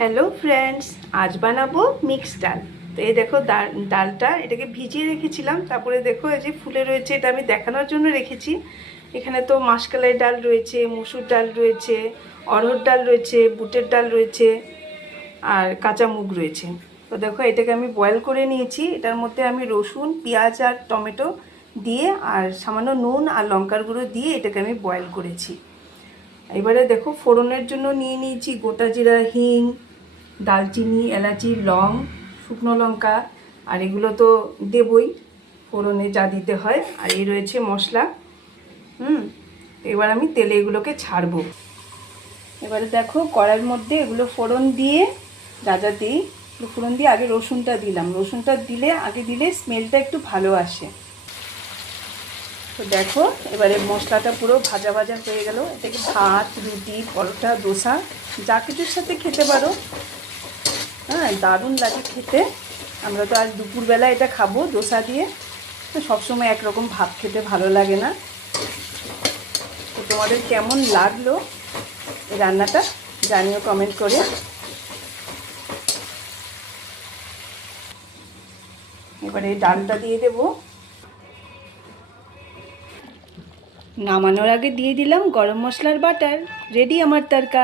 Hello friends, আজ বানাবো mix ডাল। তো এই দেখো ডালটা এটাকে ভিজিয়ে রেখেছিলাম, তারপরে দেখো এই যে ফুলে রয়েছে, এটা আমি দেখানোর জন্য রেখেছি। এখানে তো মাসকলাই ডাল রয়েছে, মসুর ডাল রয়েছে, অড়হর ডাল রয়েছে, বুটের ডাল রয়েছে, আর কাঁচা মুগ রয়েছে। তো দেখো এটাকে আমি বয়েল করে নিয়েছি। এটার মধ্যে আমি রসুন, পেঁয়াজ আর টমেটো দিয়ে আর সামান্য নুন আর লঙ্কার গুঁড়ো দিয়ে এটাকে আমি বয়েল করেছি। এবারে দেখো ফোড়নের জন্য নিয়ে নিয়েছি গোটা জিরা, হিং, দালচিনি, এলাচি, লং, শুকনো লঙ্কা, আর এগুলো তো দেবই ফোড়নে যা দিতে হয়। আর এই রয়েছে মশলা। এবার আমি তেলে এগুলোকে ছাড়বো। এবারে দেখো কড়াইয়ের মধ্যে এগুলো ফোড়ন দিয়ে যা যা দিই, ফোড়ন দিয়ে আগে রসুনটা দিলাম। রসুনটা আগে দিলে স্মেলটা একটু ভালো আসে। তো দেখো এবারে মশলাটা পুরো ভাজা ভাজা হয়ে গেল। এটাকে ভাত, রুটি, পরোটা, দোসা যা কিছুর সাথে খেতে পারো। হ্যাঁ, দারুণ লাগে খেতে। আমরা তো আজ দুপুরবেলা এটা খাবো দোসা দিয়ে। তো সবসময় একরকম ভাত খেতে ভালো লাগে না। তো তোমাদের কেমন লাগলো এই রান্নাটা জানিও কমেন্ট করে। এবারে ডালটা দিয়ে দেবো। নামানোর আগে দিয়ে দিলাম গরম মশলার বাটার। রেডি আমার তরকা।